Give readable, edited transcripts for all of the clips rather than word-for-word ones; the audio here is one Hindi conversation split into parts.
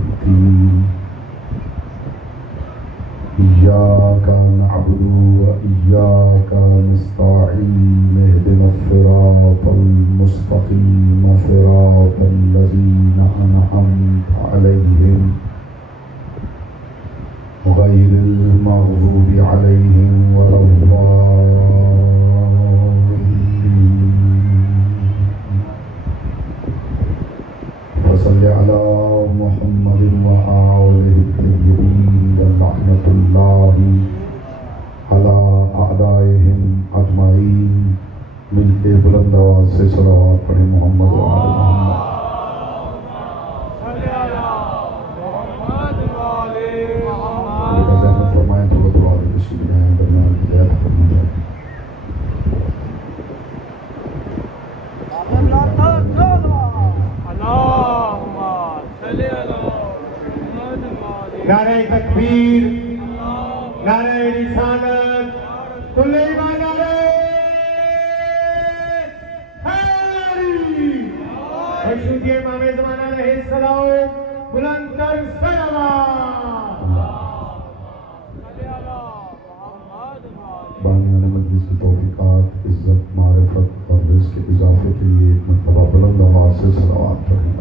यौमिद्दीन इय्याका नअबुदु व इय्याका नस्तईन इहदिनस्सिरातल मुस्तक़ीम सिरातल लज़ीना अनअमता अलैहिम गैरिल मग़ज़ूबि अलैहिम वलद्दाल्लीन फसल्लि अला मुहम्मदिन व आलिहि तय्यबीन लअनतुल्लाहि अला अअदाइहिम अजमईन। मिलके बुलंद आवाज़ से सलावत पढ़े मोहम्मद व आले मोहम्मद। फरमाएं थोड़ा थोड़ा आगे तशरीफ लाएं, दरमियान की रियायत करना चाहिए। नारे तकबीर, नारे रिसालत, कुल्ले ईमान, नारे हैदरी। मशहूर इमाम ज़माना अलैहिस्सलाम बुलंद तर बानियाने मजलिस की तौफीकात, इज्जत, मारिफत और रिज़्क़ के इजाफे के लिए एक मरतबा बुलंद आवाज़ से सलावत पढ़ें।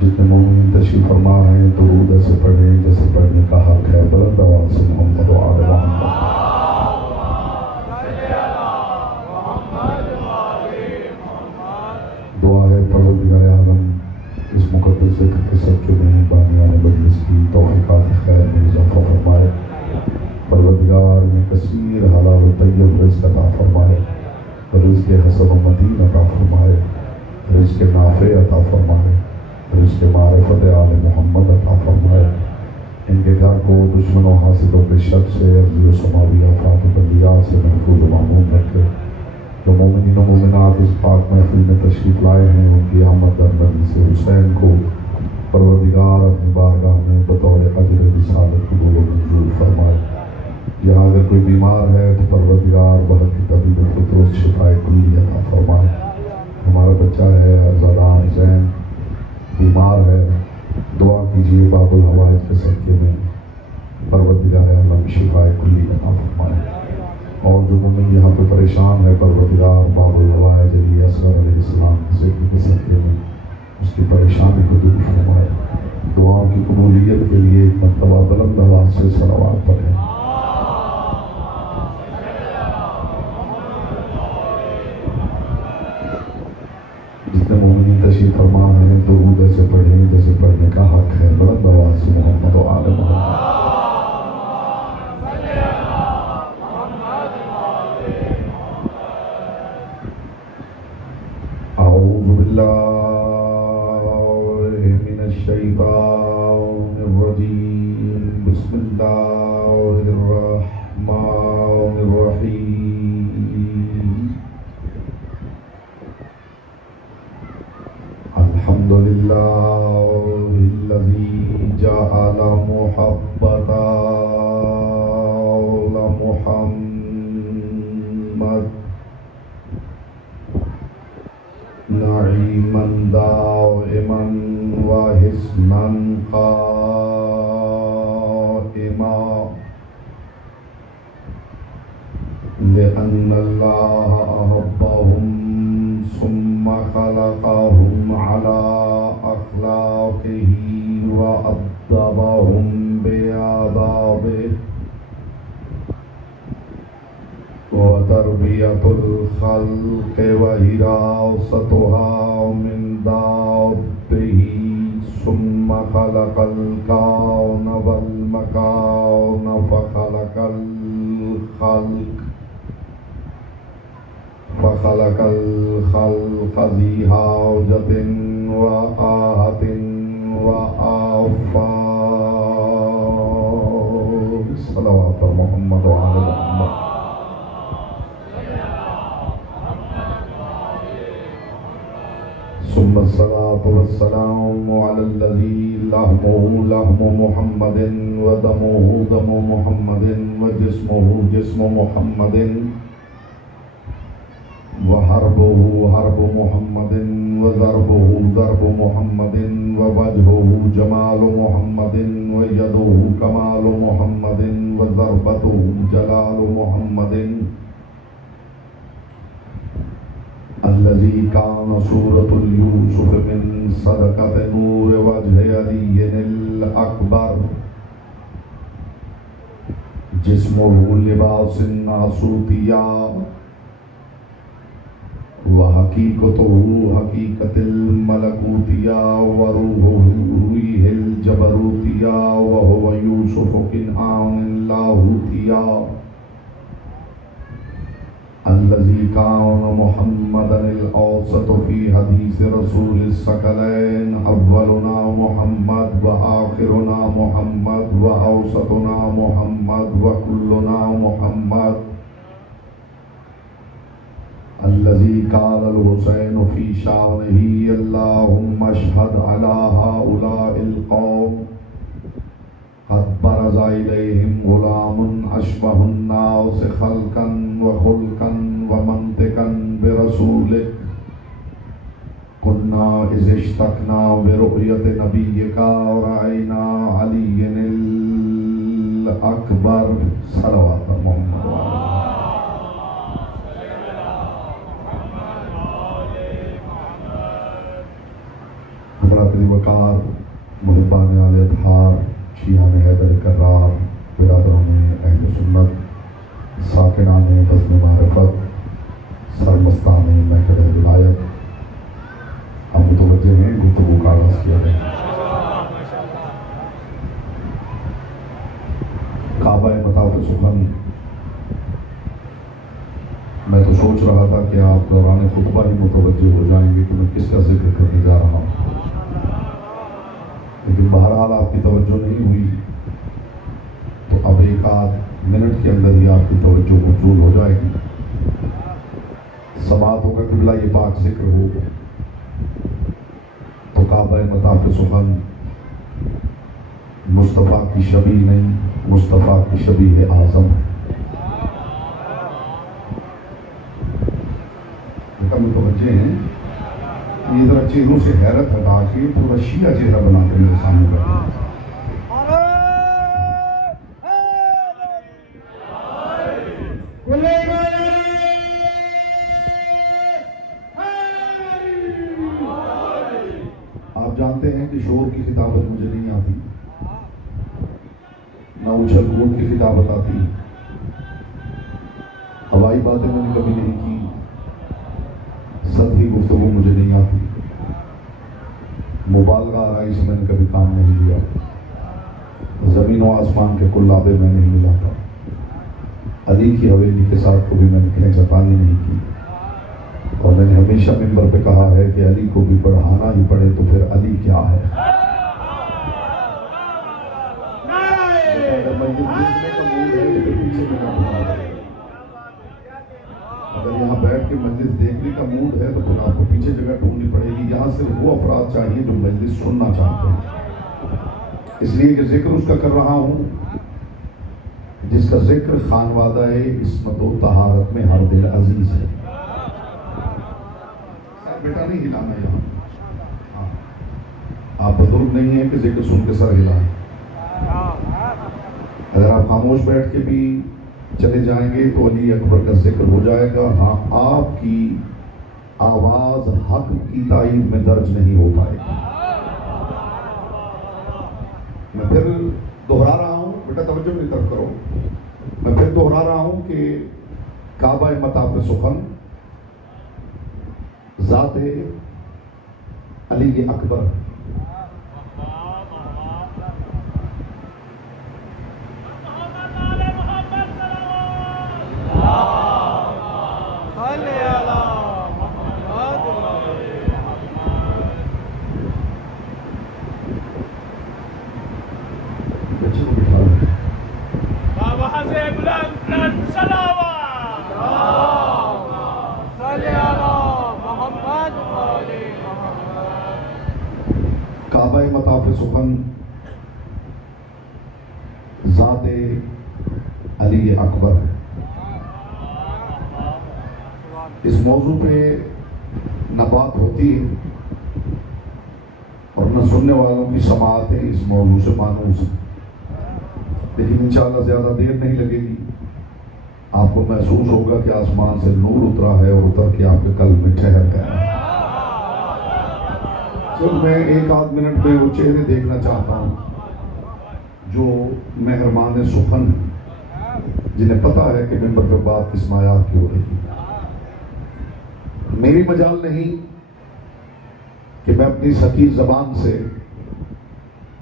जितने मोमिन तशरीफ फरमा हैं दुरूद ऐसे पढ़ें जैसे पढ़ने का हक है। बुलंद आवाज़ से मोहम्मद व आले मोहम्मद। दुआ है परवरदिगार आलम इस मुक़द्दस ज़िक्र के सदक़े में बानियाने मजलिस की तौफीकात खैर में इजाफ़ा फरमाए। परवरदिगार में कसीर हलाल व तय्यब रिज़्क़ अता फरमाए, रिज़्क़ हसन व मतीन अता फरमाए, रिज़्क़ नाफ़े अता फरमाए, रिज़्क़ मारिफत आले मोहम्मद अता फरमाए। इनके घर को दुश्मनों हासिदों के शर से, अर्ज़ी व समावी आफ़ात व बलियात से महफूज़ व मामून रखे। जो मोमिनीन व मोमिनात इस पाक महफ़िल में तशरीफ़ लाए हैं उनकी आमद दर मजलिस हुसैन को परवरदिगार अपनी बारगाह में बतौर अजर रिसालत कबूल व मंजूर फरमाए। यहाँ अगर कोई बीमार है तो परवरदिगार वह की तबीब फ़ुतरत शिफ़ाए कुल्ली अता फरमाए। हमारा बच्चा है ज़लान ज़ैन बीमार है, दुआ कीजिए बाबुल हवाइज के सदक़े में परवरदिगार आलम शिफ़ाए कुल्ली अता फरमाए। और जो मोमिन यहाँ पे परेशान है परवरदिगार बाबुल हवाइज अली असगर अलैहिस्सलाम के ज़िक्र के सदक़े में उसकी परेशानी को दूर फरमाए। दुआओं की कबूलियत के लिए एक मरतबा बुलंद आवाज़ से सलावत पढ़ें। जितने मोमिनीन तशरीफ़ फरमा हैं दुरूद ऐसे पढ़ें जैसे पढ़ने का हक है। बुलंद आवाज़ से मोहम्मद व आले मोहम्मद। अऊज़ु बिल्लाहि मिनश शैतानिर रजीम। बिस्मिल्लाहिर रहमानिर रहीम। अल्हम्दुलिल्लाहिल्लज़ी जअल मुहब्बतल मुहम्मद नईमन दाइमन व हिस्नन क़ाइमा लिअन्नल्लाह अहब्बहुम सुम्मा खलक़हुम अला अख़लाक़िही व अद्दबहुम बिआदाबिही व तरबियतुल ख़ल्क़ व हिरासतुहा मिन दाब्बिही सुम्मा खलक़ल कौन वल मकान फ़ख़लक़ल ख़ल्क़ ज़ी हाजतिन व आहतिन व आफ़ात। सलावत मोहम्मद व आले मोहम्मद। सुम्मस्सलातु वस्सलामु अलल्लज़ी लहमुहु लहमु मुहम्मदिन व दमुहु दमु मुहम्मदिन व जिस्मुहु जिस्मु मुहम्मदिन वहरबुहु हरब मुहम्मदिन व ज़रबुहु ज़रब मुहम्मदिन व वजहुहु जमाल मुहम्मदिन व यदुहु कमाल मुहम्मदिन व ज़रबतुहु जलाल मुहम्मदिन अल्लज़ी कान सूरतुल यूसुफ मिन सदक़त नूर वजह अलीय्यिल अकबर जिस्मुहु लिबासिन नासूतिया व हकीकतुहु हकीकतिल मलकूतिया व रूहुहु रूहिल जबरूतिया व हुवा यूसुफ किनआनिल लाहूतिया अल्लज़ी कान मुहम्मदनिल औसत फी हदीस रसूलिस सकलैन अव्वलुना मुहम्मद व आखिरुना मुहम्मद व औसतुना मुहम्मद व कुल्लुना मुहम्मद अल्लज़ी क़ालल हुसैन फी शानिही अल्लाहुम्मा अशहद अला हाउलाइल कौम क़द बरज़ा इलैहिम गुलामुन अशबहुन नास खल्क़न व खुल्क़न व मंतिक़न बिरसूलिक कुन्ना इज़ इश्तक़ना बिरुअयति नबिय्यिका व रअयना अलिय्यनिल अकबर सल्लल्लाहु अलैहि मोहम्मद वक़ार मुहिब्बान आले अतहार शियान हैदर कर्रार बिरादरों में अहले सुन्नत साकिनान बज़्म मारिफत सरमस्तान महफ़िल विलायत हम मुतवज्जे हैं गुफ्तगू का आगाज़ किया है। काबा मताफ़ सुखन मैं तो सोच रहा था कि आप दौरान खुतबा ही मुतवज्जे हो जाएंगे कि मैं किसका जिक्र करने जा रहा हूँ, लेकिन बहरहाल आपकी तवज्जो नहीं हुई तो अब एक आध मिनट के अंदर ही आपकी तवज्जो मौजूद हो जाएगी। समातों का किबला ये पाक जिक्र हो तो काबा मताफ़ सुखन मुस्तफ़ा की शबी नहीं, मुस्तफ़ा की शबी है आज़म। मुतवज्जे हैं, ये जरा चेहरों से हैरत हटा के पूरा शिया चेहरा बना के मेरे सामने बैठा है। आप जानते हैं कि शोर की खिताबत मुझे नहीं आती, ना उछल कूद की खिताबत आती, हवाई बातें मैंने कभी नहीं की, सतही गुफ्तगू मुझे नहीं आती, मुबालगा आराई से मैंने कभी काम नहीं लिया, ज़मीन व आसमान के कुल्लाबे मैं नहीं मिलाता, अली की हवेली के साथ कभी मैंने खींचातानी नहीं की, और मैंने हमेशा मिंबर पे कहा है कि अली को भी बढ़ाना ही पड़े तो फिर अली क्या है। अगर मैं ये देखने का मूड है तो फिर पीछे अगर यहाँ बैठ के मजलिस देखने का मूड है तो फिर आपको पीछे जगह ढूंढनी पड़ेगी। यहाँ सिर्फ वो अफराद चाहिए जो मजलिस सुनना चाहते हैं, इसलिए कि जिक्र उसका कर रहा हूँ जिसका जिक्र खानवादा है इस्मत व तहारत में हर दिल अजीज है। बेटा नहीं हिलाना यहाँ, आप बुजुर्ग नहीं है कि जिक्र सुन के सर हिलाएं। अगर आप खामोश बैठ के भी चले जाएंगे तो अली अकबर का जिक्र हो जाएगा। हाँ, आपकी आवाज हक की ताईद में दर्ज नहीं हो पाएगी। मैं फिर दोहरा रहा हूँ, बेटा तवज्जो मेरी तरफ करो, मैं फिर दोहरा रहा हूँ कि काबा मताफ़ सुखन ज़ाते अली अकबर काबा मताफ़ सुखन ज़ाते अली अकबर। इस मौजू पे न बात होती है और न सुनने वालों की समाअत है इस मौजू से मानूस है, लेकिन इंशाअल्लाह ज़्यादा देर नहीं लगेगी। आपको महसूस होगा कि आसमान से नूर उतरा है और उतर के आपके कल्ब में ठहर गया है। सिर्फ मैं एक आध मिनट में वो चेहरे देखना चाहता हूँ जो मेहरबान सुखन है, जिन्हें पता है कि मिंबर पे बात किस मायार की हो रही है। मेरी मजाल नहीं कि मैं अपनी सकीर जबान से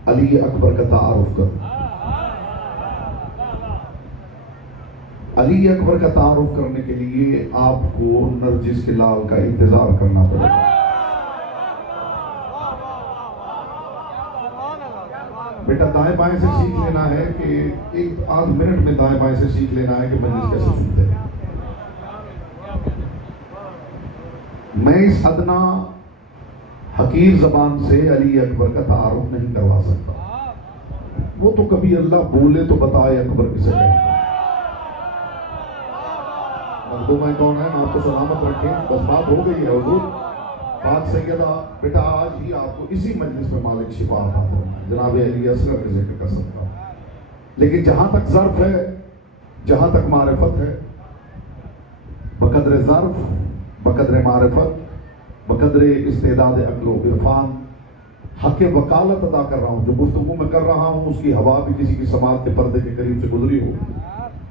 अली अकबर का तारुफ करूं। अली अकबर का तारुफ करने के लिए आपको नरजिस के लाल का इंतजार करना पड़ेगा। बेटा दाएं बाएं से सीख लेना है कि एक आध मिनट में दाएं बाएं से सीख लेना है कि मजलिस कैसे सुनते हैं। मैं इस अदना हकीर जबान से अली अकबर का तारुफ नहीं करवा सकता। वो तो कभी अल्लाह बोले तो बताए अकबर किसे कहते हैं। मैं कौन है, आपको सलामत रखें, बस बात हो गई है हुजूर। पाक सैयदा बेटा आज ही आपको इसी मजलिस में मालिक शिफा अता फरमाए, जनाब अली असगर का जिक्र कर सकता हूं। लेकिन जहां तक ज़र्फ है, जहां तक मारिफत है, बकदर ज़र्फ, बकदर मारिफत, बकदर इस्तेदाद अक्ल व इरफान हक वकालत अदा कर रहा हूं। जो गुफ्तगू में कर रहा हूं उसकी हवा भी किसी की समात के पर्दे के करीब से गुजरी हो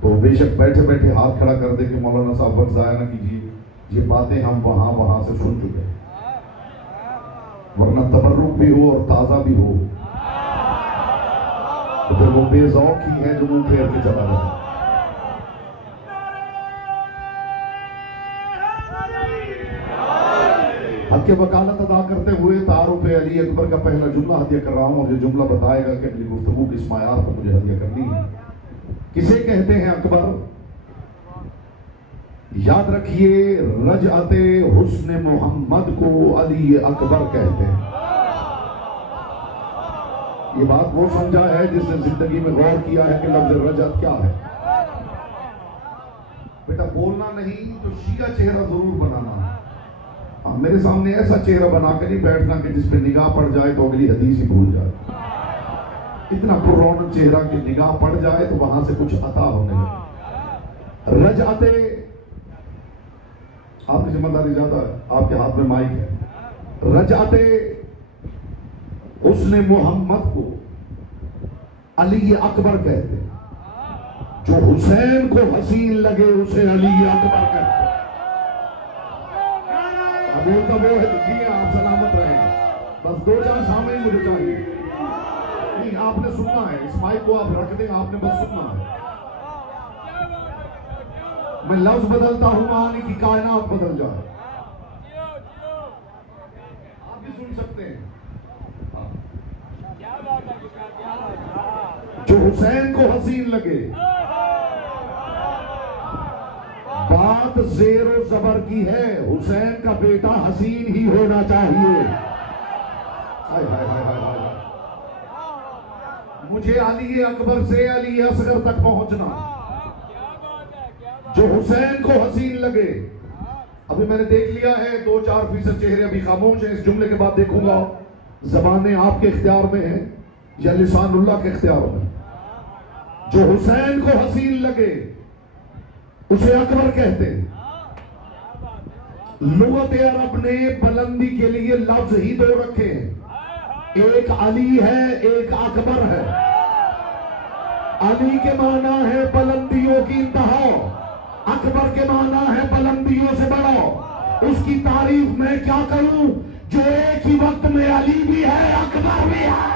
तो बेशक बैठे बैठे हाथ खड़ा कर दे कि मौलाना साहब वक्त ज़ाया ना कीजिए, ये बातें हम वहां से सुन चुके हैं, वरना तबर्रुक भी हो और ताज़ा भी हो तो फिर वो बेज़ौक ही है जो मुंह फेर के चला जाए। हक वकालत अदा करते हुए तारुफ अली अकबर का पहला जुमला हदिया कर रहा हूं और ये जुमला बताएगा कि अगली गुफ्तगू किस मायार पर मुझे हदिया करनी है। किसे कहते हैं अकबर? याद रखिए, रजअते हुस्न मोहम्मद को अली अकबर कहते हैं। ये बात वो समझा है जिसने जिंदगी में गौर किया है कि लफ्ज़ रजअत क्या है। बेटा बोलना नहीं तो शीया चेहरा जरूर बनाना है। मेरे सामने ऐसा चेहरा बना कर नहीं बैठना कि जिस पे निगाह पड़ जाए तो अगली हदीस ही भूल जाए। इतना पुरौनक चेहरा कि निगाह पड़ जाए तो वहां से कुछ अता होने लगे। रजअते, आपकी जिम्मेदारी ज्यादा है, आपके हाथ में माइक है। रजअते उसने मोहम्मद को अली अकबर कहते, जो हुसैन को हसीन लगे उसे अली अकबर कहते। बोलता वो है तो जी आप सलामत रहे, बस दो चार सामने मुझे चाहिए। नहीं, आपने सुनना है, इस माइक को आप रख दें, आपने बस सुनना है। मैं लफ्ज बदलता हूं मानी की कायनात बदल जाए। आप भी सुन सकते हैं। जो हुसैन को हसीन लगे, बात जेरो जबर की है, हुसैन का बेटा हसीन ही होना चाहिए। हाय हाय हाय हाय हाय। मुझे अली अकबर से अली असगर तक पहुंचना, जो हुसैन को हसीन लगे। अभी मैंने देख लिया है 2-4% चेहरे अभी खामोश हैं। इस जुमले के बाद देखूंगा ज़बानें आपके इख्तियार में है या लिसानुल्लाह के इख्तियार में। जो हुसैन को हसीन लगे उसे अकबर कहते हैं। लुगत अरब ने बुलंदी के लिए लफ्ज ही दो रखे हैं, एक अली है, एक अकबर है। अली के माना है बुलंदियों की इंतहा, अकबर के माना है बुलंदियों से बड़ा। उसकी तारीफ मैं क्या करूं जो एक ही वक्त में अली भी है, अकबर भी है।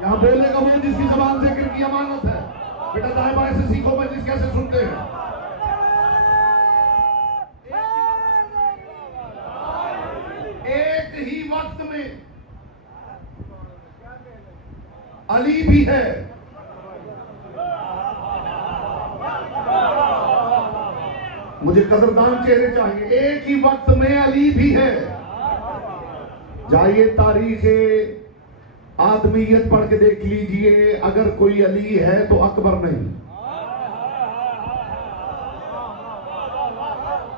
यहां बोलेगा वो जिसकी जबान जिक्र की अमानत है। बेटा दाएं बाएं से सीखो मजलिस कैसे सुनते हैं। एक ही वक्त में अली भी है, मुझे कदरदान चेहरे चाहिए। एक ही वक्त में अली भी है। जाइए तारीख आदमियत पढ़ के देख लीजिए, अगर कोई अली है तो अकबर नहीं।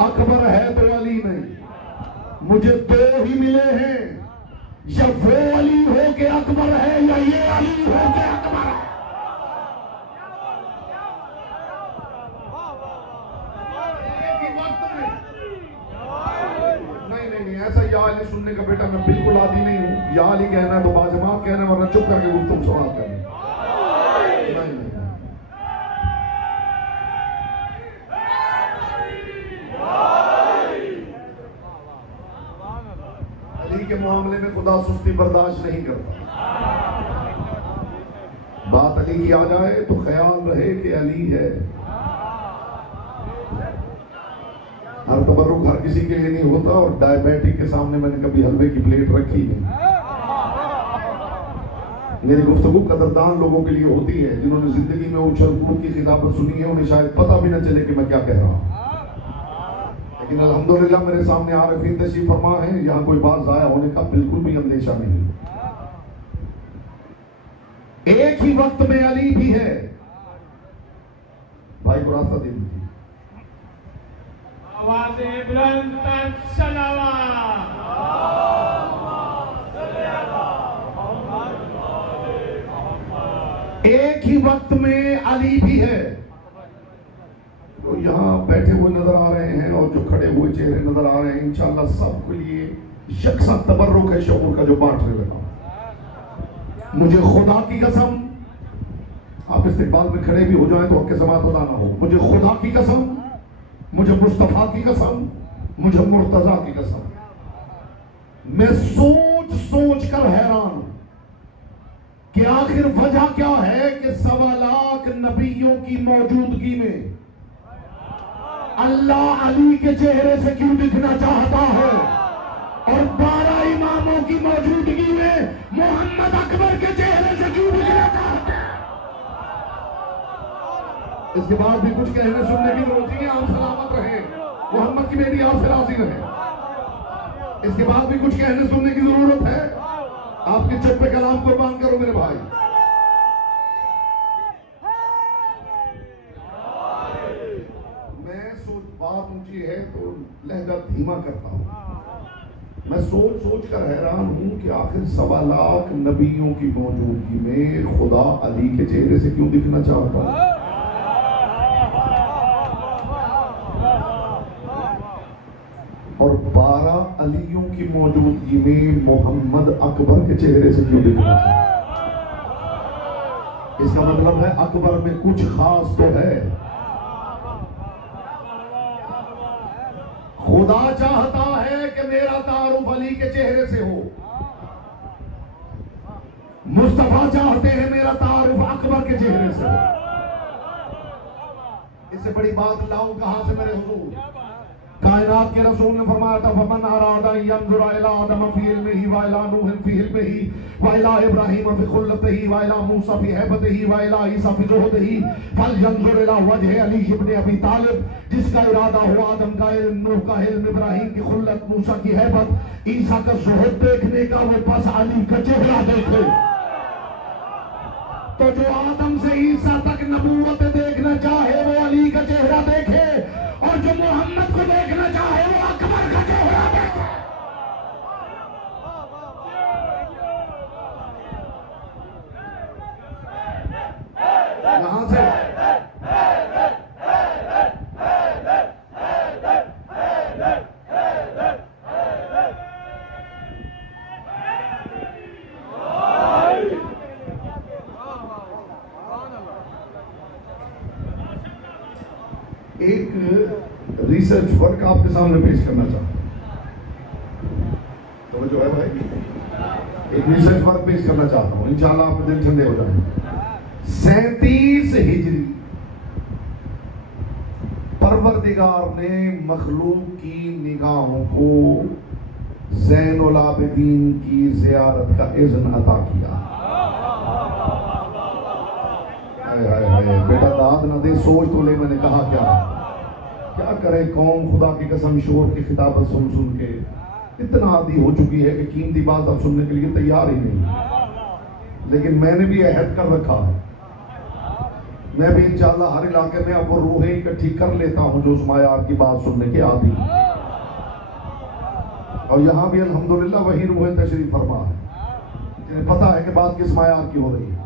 अकबर है तो अली नहीं। मुझे दो ही मिले हैं, या वो अली हो के अकबर है या ये अली हो के अकबर है। एक ही वक्त में नहीं, ऐसा या अली सुनने का बेटा मैं बिल्कुल आदी नहीं हूं। या अली कहना है तो बाजमात कहना, वरना चुप करके गुफ्तगू समाप्त करनी। नहीं, अली के मामले में खुदा सुस्ती बर्दाश्त नहीं करता। बात अली की आ जाए तो ख्याल रहे कि अली है। हर तबर्रुक हर किसी के लिए नहीं होता, और डायबिटिक के सामने मैंने कभी हलवे की प्लेट रखी नहीं। मेरी गुफ्तगू कदरदान लोगों के लिए होती है, जिन्होंने जिंदगी में उछल कूद की खिताबत सुनी है, उन्हें शायद पता भी न चले कि मैं क्या कह रहा हूं। लेकिन अल्हम्दुलिल्लाह मेरे सामने आरिफीन तशरीफ फरमा है, यहाँ कोई बात जाया होने का बिल्कुल भी अंदेशा नहीं। एक ही वक्त में अली भी है। भाई को रास्ता दे दीजिए। आवाज़ें बुलंद तर सलावत। एक ही वक्त में अली भी है। तो यहाँ बैठे हुए नजर आ रहे हैं और जो खड़े हुए चेहरे नजर आ रहे हैं, इंशाअल्लाह सबके लिए यकसा तबर्रुक है शऊर का जो बांटने लगा। मुझे खुदा की कसम, आप इस्तिकबाल में खड़े भी हो जाएं तो आपके समात अदा ना हो। मुझे खुदा की कसम, मुझे मुस्तफा की कसम, मुझे मुर्तजा की कसम, मैं सोच सोच कर हैरान हूं कि आखिर वजह क्या है कि 1.25 लाख नबियों की मौजूदगी में अल्लाह अली के चेहरे से क्यों दिखना चाहता है, और 12 इमामों की मौजूदगी में मोहम्मद अकबर के चेहरे से क्यों दिखना चाहता है। इसके बाद भी कुछ कहने सुनने की जरूरत नहीं है। आप सलामत रहे, मोहम्मद की बेटी आपसे राजी रहे। इसके बाद भी कुछ कहने सुनने की जरूरत है। आपके चुप पे कलाम कुर्बान करो मेरे भाई। मैं सोच, बात ऊंची है तो लहजा धीमा करता हूं। मैं सोच सोच कर हैरान हूं कि आखिर 1.25 लाख नबियों की मौजूदगी में खुदा अली के चेहरे से क्यों दिखना चाहता है। और 12 अलियों की मौजूदगी में मोहम्मद अकबर के चेहरे से क्यों दिखना चाहिए। इसका मतलब है अकबर में कुछ खास तो है। खुदा चाहता है कि मेरा तारुफ अली के चेहरे से हो। मुस्तफा चाहते हैं मेरा तारुफ अकबर के चेहरे से हो। इससे बड़ी बात लाऊं कहां से मेरे हुजूर। कायनात के रसूल ने फरमाया था, फमन अरादा यंजुर इला आदम फी इल्मिही व इला नूह फी इल्मिही व इला इब्राहीम फी खुल्लतिही व इला मूसा फी हैबतिही व इला ईसा फी जुहदिही फलयंजुर इला वजह अली इब्न अबी तालिब। जिसका इरादा हो आदम का इल्म, नूह का इल्म, इब्राहीम की खुल्लत, मूसा की हैबत, ईसा का जुहद देखने का, वो बस अली का चेहरा देखे। तो जो आदम से ईसा तक नबूवत देखना चाहे वो अली का चेहरा देखे, और जो मोहम्मद को देखना चाहे वो अकबर का चेहरा देखे। यहां से एक रिसर्च वर्क आपके सामने पेश करना चाहता हूं। तो जो है भाई, एक रिसर्च वर्क पेश करना चाहता हूं, इंशाल्लाह आपके दिल ठंडे हो जाएंगे। 37 हिजरी परवरदिगार ने मखलूक की निगाहों को ज़ैनुल आबिदीन की ज़ियारत का इज़्न अता किया। हाय हाय बेटा दाद न दे, सोच तो ले। मैंने कहा क्या करे कौम, खुदा की कसम शोर की खिताबत सुन सुन के इतना आदी हो चुकी है कि कीमती बात अब सुनने के लिए तैयार ही नहीं। लेकिन मैंने भी अहद कर रखा है मैं भी इंशाअल्लाह हर इलाके में अब वो रूहें इकट्ठी कर लेता हूं जो उस मायार की बात सुनने के आदी हैं। और यहां भी अल्हम्दुलिल्लाह वही रूहें तशरीफ फरमा है, जिन्हें पता है कि बात किस मायार की हो रही है।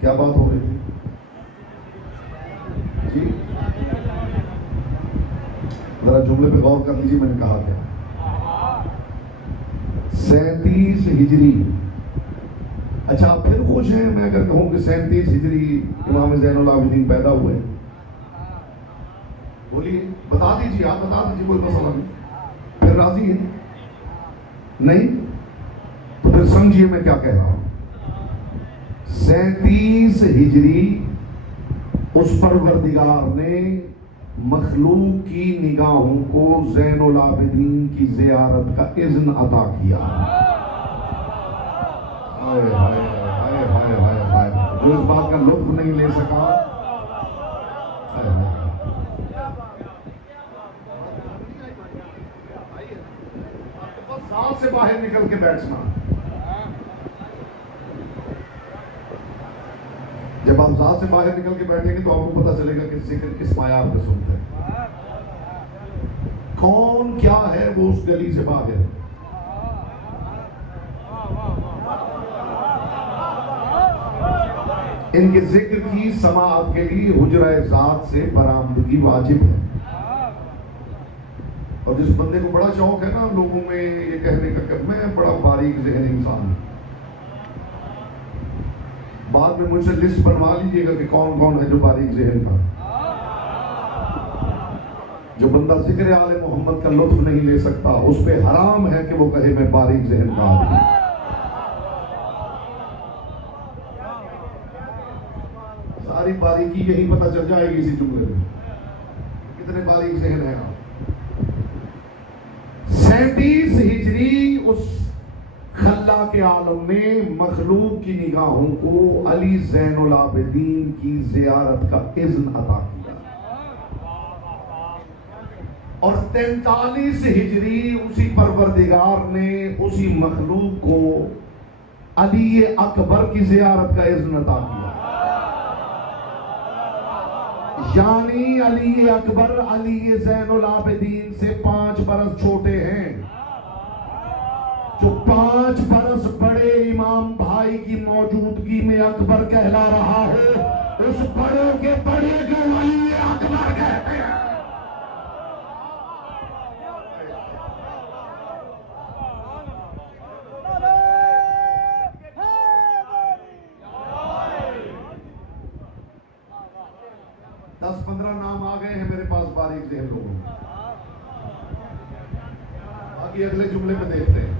क्या बात हो रही थी जी? जरा जुमले पे गौर कर लीजिए, मैंने कहा क्या? 37 हिजरी। अच्छा, आप फिर खुश हैं मैं अगर कहूं कि 37 हिजरी इमाम ज़ैनुल आबिदीन पैदा हुए? बोलिए, बता दीजिए, आप बता दीजिए, कोई मसला नहीं। फिर राजी है? नहीं तो फिर समझिए मैं क्या कह रहा हूं। 37 हिजरी उस परवरदिगार ने मखलूक की निगाहों को ज़ैनुल आबिदीन की ज़ियारत का इज़्न अता किया। हाय हाय हाय हाय हाय हाय, जो इस बात का लुत्फ नहीं ले सका, हाय हाय। सांस से बाहर निकल के बैठना। जब आप सांस से बाहर निकल के बैठेंगे तो आपको पता चलेगा कि जिक्र किस मायार पे सुनते हैं, कौन क्या है वो उस गली से बाहर। इनके जिक्र की समाअत के लिए हुजरा ज़ात से बरामदगी वाजिब है। और जिस बंदे को बड़ा शौक है ना लोगों में ये कहने का कि मैं बड़ा बारीक ज़हन इंसान हूं, बाद में मुझसे लिस्ट बनवा लीजिएगा कि कौन कौन है जो बारीक ज़हन का। जो बंदा जिक्र आले मोहम्मद का लुत्फ नहीं ले सकता, उस पे हराम है कि वो कहे मैं बारीक ज़हन का आदमी। सारी बारीकी यही पता चल जाएगी इसी जुमले में, कितने बारीक ज़हन है आप। 37 हिजरी उस खल्ला के आलम में मखलूक की निगाहों को अली ज़ैनुल आबिदीन की ज़ियारत का इज़्न अता किया। और 43 हिजरी उसी परवरदिगार ने उसी मखलूक को अली अकबर की ज़ियारत का इज़्न अता किया। यानी अली अकबर अली ज़ैनुल आबिदीन से 5 बरस छोटे हैं। जो 5 बरस बड़े इमाम भाई की मौजूदगी में अकबर कहला रहा हो, उस बड़े के बड़े को अली अकबर कहते हैं। दस 15 नाम आ गए हैं मेरे पास बारीक ज़हन लोगों, बाकी अगले जुमले में देखते हैं।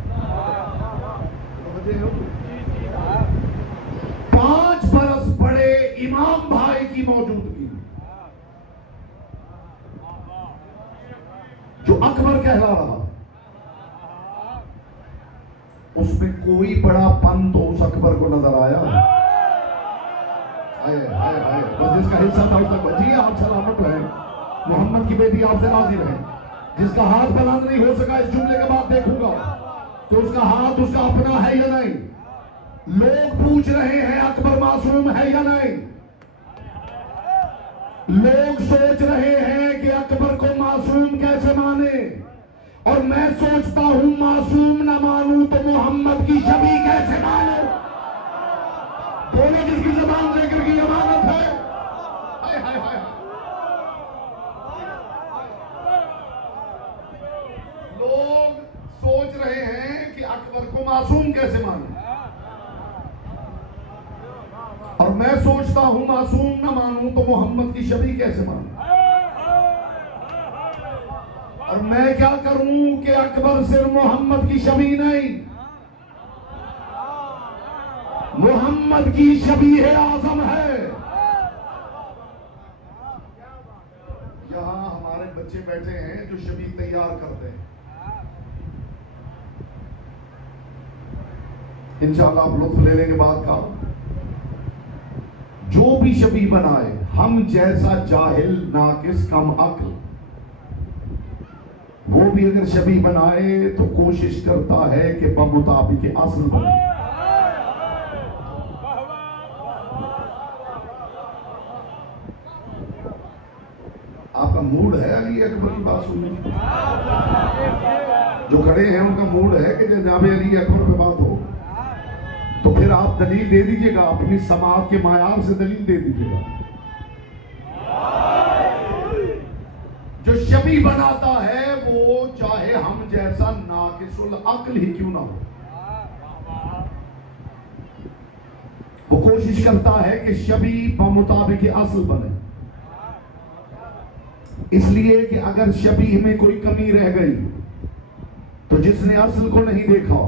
5 बरस बड़े इमाम भाई की मौजूदगी जो अकबर कहला रहा, उसमें कोई बड़ा पन तो उस अकबर को नजर आया? बस जिसका हिस्सा था उस तक जी आप सलामत रहे, मोहम्मद की बेटी आपसे राजी रहे। जिसका हाथ बुलंद नहीं हो सका इस जुमले के बाद देखूंगा तो उसका हाथ उसका अपना है या नहीं। लोग पूछ रहे हैं अकबर मासूम है या नहीं। लोग सोच रहे हैं कि अकबर को मासूम कैसे माने, और मैं सोचता हूं मासूम न मानूं तो मोहम्मद की शबी कैसे मानूं। बोले जिसकी ज़बान जिक्र की अमानत है। हाय हाय हाय। लोग सोच रहे हैं कि अकबर को मासूम कैसे माने, और मैं सोचता हूं मासूम न मानूं तो मोहम्मद की शबी कैसे मानूं। और मैं क्या करूं कि अकबर सिर्फ मोहम्मद की शबी नहीं, मोहम्मद की शबीह आज़म है। यहां हमारे बच्चे बैठे हैं जो शबीह तैयार करते हैं। इंशाअल्लाह आप लुत्फ लेने के बाद का जो भी शबीह बनाए, हम जैसा जाहिल नाकिस कम अक्ल वो भी अगर शबीह बनाए तो कोशिश करता है कि बमुताबिक असल बने। आपका मूड है अली अकबर की बात सुनने की? जो खड़े हैं उनका मूड है कि जनाब अली अकबर पे बात हो? तो फिर आप दलील दे दीजिएगा, अपनी समाज के मायार से दलील दे दीजिएगा। जो शबी बनाता है वो चाहे हम जैसा नाकिसुल अक्ल ही क्यों ना हो, वो कोशिश करता है कि शबी बमुताबिक असल बने। इसलिए कि अगर शबी में कोई कमी रह गई तो जिसने असल को नहीं देखा,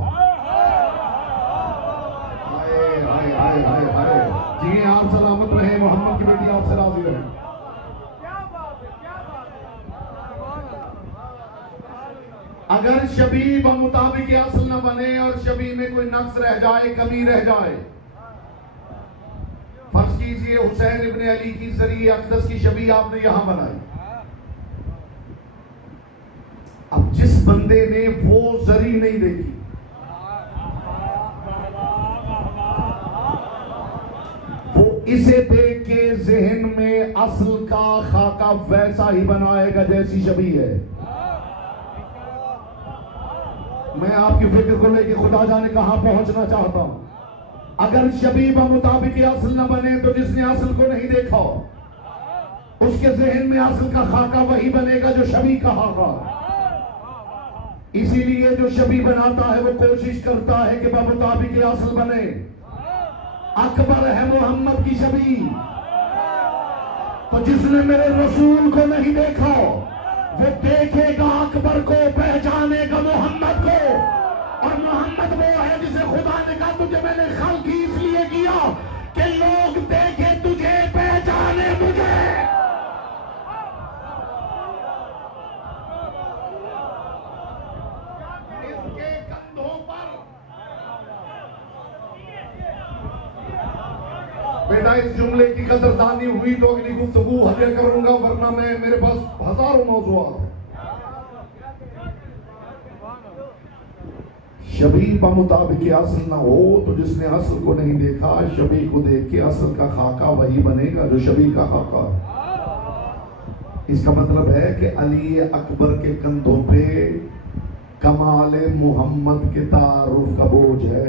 हाय हाय हाय हाय हाय, जी आप सलामत रहे, मोहम्मद की बेटी आपसे राजी रहे। अगर शबी बमुताबिक असल न बने और शबी में कोई नक्स रह जाए, कमी रह जाए, फर्ज कीजिए हुसैन इब्ने अली की जरिए अक़दस की शबी आपने यहां बनाई। अब जिस बंदे ने वो जरी नहीं देखी, वो इसे देख के जहन में असल का खाका वैसा ही बनाएगा जैसी शबी है। मैं आपकी फिक्र को लेके खुदा जाने कहां पहुंचना चाहता हूं। अगर शबी बमुताबिक असल न बने तो जिसने असल को नहीं देखा उसके जहन में असल का खाका वही बनेगा जो शबी का खाका। इसीलिए जो शबी बनाता है वो कोशिश करता है कि बमुताबिक असल बने। अकबर है मोहम्मद की शबी, तो जिसने मेरे रसूल को नहीं देखा वो देखेगा अकबर को, पहचानेगा मोहम्मद को। और मोहम्मद वो है जिसे खुदा ने कहा तुझे मैंने खल्क इसलिए किया कि लोग देखे तुझे, पहचाने मुझे। इसके कंधों पर बेटा इस जुमले की कदरदानी हुई तो अगली गुफ्तगू हदिया करूंगा, वरना मैं मेरे पास हजारों मौजूद। शबी बमुताबिक असल ना हो तो जिसने असल को नहीं देखा, शबी को देख के असल का खाका वही बनेगा जो शबी का खाका। इसका मतलब है कि अली अकबर के कंधों पे कमाल मोहम्मद के तारुफ का बोझ है।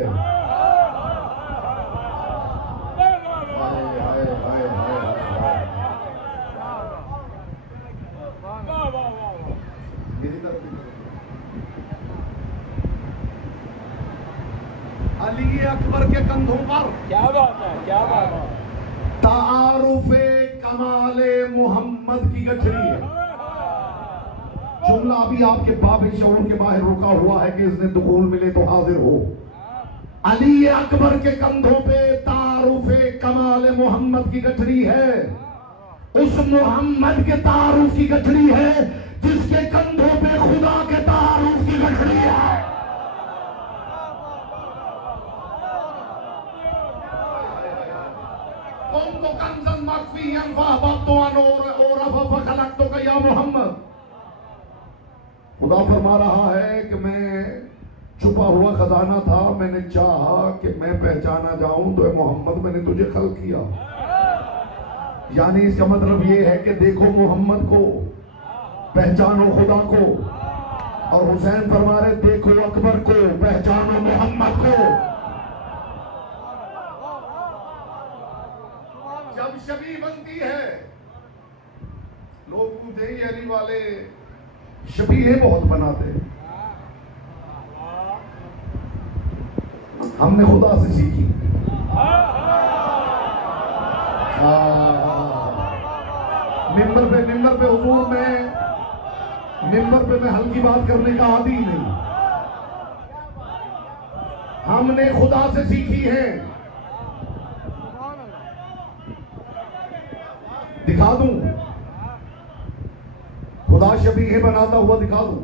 अली अकबर के कंधों पर क्या बात है, क्या बात है, तारुफे कमाले मोहम्मद की गठरी है। जुमला अभी आपके बाब शऊर के बाहर रुका हुआ है कि इसने दुखूल मिले तो हाजिर हो। अली अकबर के कंधों पे तारुफे कमाले मोहम्मद की गठरी है। उस मोहम्मद के तारुफ की गठरी है जिसके कंधों पे खुदा के तारुफ की गठरी है। मोहम्मद, खुदा फरमा रहा है कि मैं छुपा हुआ खजाना था, मैंने चाहा कि मैं पहचाना जाऊं तो मोहम्मद मैंने तुझे खल्क किया। यानी इसका मतलब यह है कि देखो मोहम्मद को, पहचानो खुदा को। और हुसैन फरमा रहे देखो अकबर को, पहचानो मोहम्मद को। जब शबी बनती है लोग पूछते हैं अली वाले शबीहें बहुत बनाते हैं। हमने खुदा से सीखी। मिंबर पे हुजूर में मिंबर पे मैं हल्की बात करने का आदी ही नहीं। हमने खुदा से सीखी है। दिखा दूं, खुदा शबीहें बनाता हुआ दिखा दूं।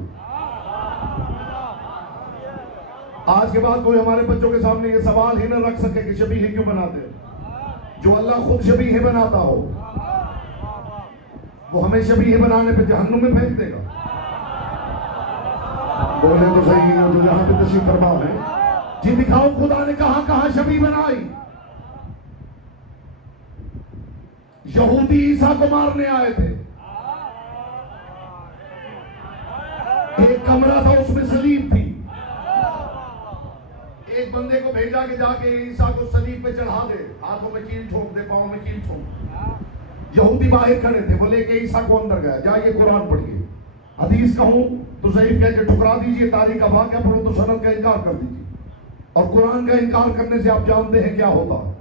आज के बाद कोई हमारे बच्चों के सामने ये सवाल ही न रख सके कि शबीहें क्यों बनाते। जो अल्लाह खुद शबीहें बनाता हो वो हमें शबीहें बनाने पे जहन्नुम में फेंक देगा। बोले तो सही है जो यहां पे तशरीफ फरमा है जी, दिखाओ खुदा ने कहां कहां शबीह बनाई। यहूदी ईसा को मारने आए थे, एक कमरा था, उसमें सलीब थी। एक बंदे को भेजा कि जाके ईसा को सलीब पे चढ़ा दे, हाथों में कील ठोक दे, पांव में कील ठोक दे। यहूदी बाहर खड़े थे, बोले कि ईसा को अंदर गया, जाइए कुरान पढ़िए। हदीस कहूं तो ज़ईफ कह के ठुकरा दीजिए, तारीख का वाक़या पढ़ो तो सनद का इनकार कर दीजिए। और कुरान का इनकार करने से आप जानते हैं क्या होता है।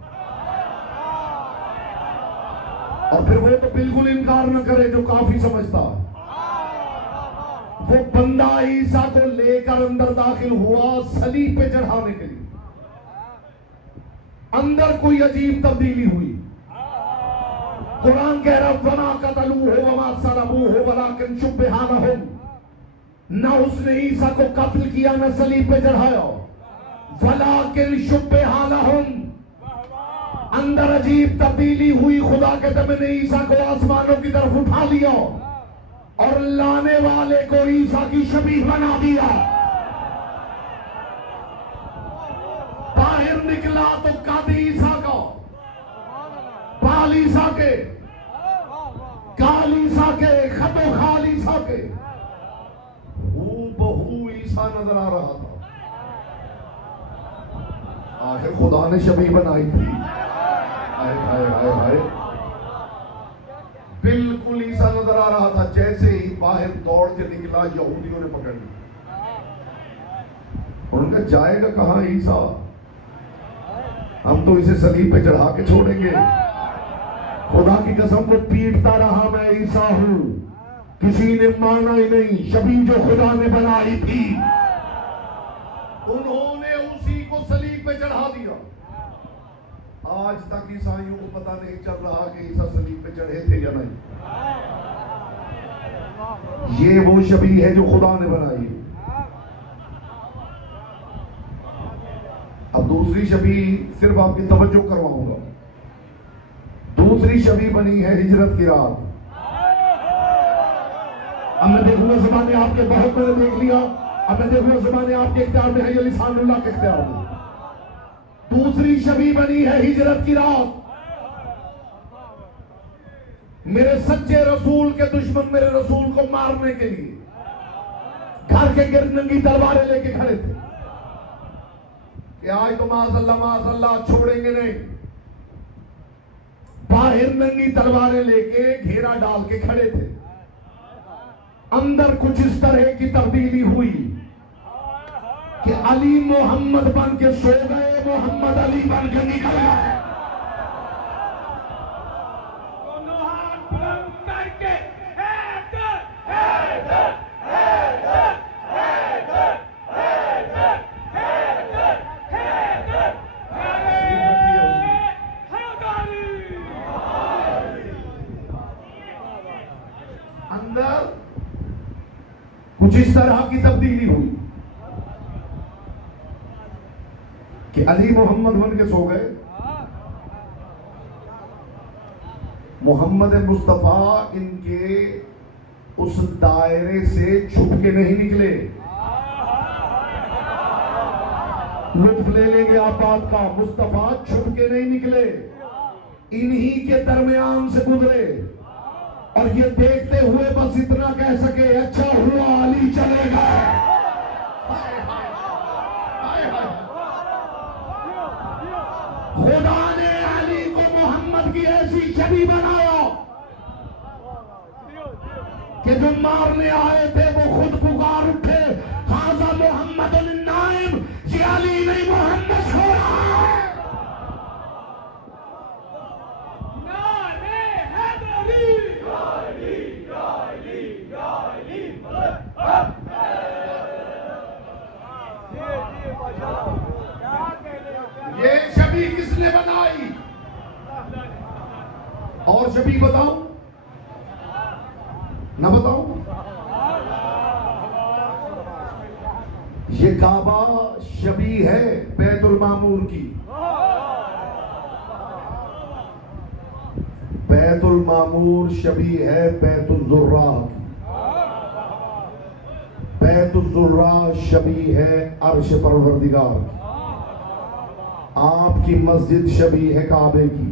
और फिर वो तो बिल्कुल इनकार न करे जो काफी समझता है। वो बंदा ईसा को लेकर अंदर दाखिल हुआ सलीब पे चढ़ाने के लिए। अंदर कोई अजीब तब्दीली हुई। कुरान कह रहा वमा कतलूहु वमा सलबूहु वलाकिन शुब्बिहा लहुम, न उसने ईसा को कत्ल किया न सलीब पे चढ़ाया, वलाकिन शुब्बिहा लहुम, अंदर अजीब तब्दीली हुई। खुदा कहते मैंने ईसा को आसमानों की तरफ उठा लिया और लाने वाले को ईसा की शबीह बना दिया। बाहर निकला तो कद ईसा का, बाल ईसा के, गाल ईसा के, खतो खाल ईसा के, हूबहू ईसा नजर आ रहा था। आखिर खुदा ने शबीह बनाई थी। हाय हाय हाय हाय, बिल्कुल ईसा नजर आ रहा था। जैसे ही बाहर दौड़ के निकला, यहूदियों ने पकड़ लिया। उनका जाएगा कहां ईसा, हम तो इसे सलीब पे चढ़ा के छोड़ेंगे। खुदा की कसम को पीटता रहा, मैं ईसा हूं। किसी ने माना ही नहीं। शबीह जो खुदा ने बनाई थी, उन्होंने उसी को सलीब पे चढ़ा दिया। आज तक ईसाइयों को पता नहीं चल रहा कि ईसा सलीब पे चढ़े थे या नहीं। ये वो शबीह है जो खुदा ने बनाई। अब दूसरी शबीह सिर्फ आपकी तवज्जो करवाऊंगा। दूसरी शबीह बनी है हिजरत की रात। अब मैं देखूंगा ज़माने आपके, बहुत मैंने देख लिया। अब मैं देखूंगा ज़माने आपके इख्तियार में है या लिसानुल्लाह के इख्तियार में। दूसरी शबीह बनी है हिजरत की रात। मेरे सच्चे रसूल के दुश्मन मेरे रसूल को मारने के लिए घर के गिर्द नंगी तलवारें लेके खड़े थे कि आज तो माज़अल्लाह छोड़ेंगे नहीं। बाहर नंगी तलवारें लेके घेरा डाल के खड़े थे। अंदर कुछ इस तरह की तब्दीली हुई कि अली मोहम्मद बन के सो गए, मोहम्मद अली बन के निकल गए। अंदर कुछ इस तरह की तब्दीली हुई कि अली मोहम्मद बन के सो गए। मोहम्मद मुस्तफा इनके उस दायरे से छुप के नहीं निकले। लुत्फ ले लेंगे आप बात का। मुस्तफा छुप के नहीं निकले, इन्हीं के दरमियान से गुजरे और ये देखते हुए बस इतना कह सके, अच्छा हुआ अली चले गए। खुदा ने अली को मोहम्मद की ऐसी शबीह बनाया कि जो मारने आए थे वो खुद पुकार उठे, हाज़ा मोहम्मद नाइम, ये अली नहीं मोहम्मद सो रहा है। ये शबीह किसने बनाई? और शबीह बताऊं ना बताऊं? ये काबा शबीह है बैतुल मामूर की। बैतुल मामूर शबीह है बैतुल ज़ुर्रा की। बैतुल ज़ुर्रा शबीह है अर्श परवरदिगार की। आपकी मस्जिद शबीह है काबे की।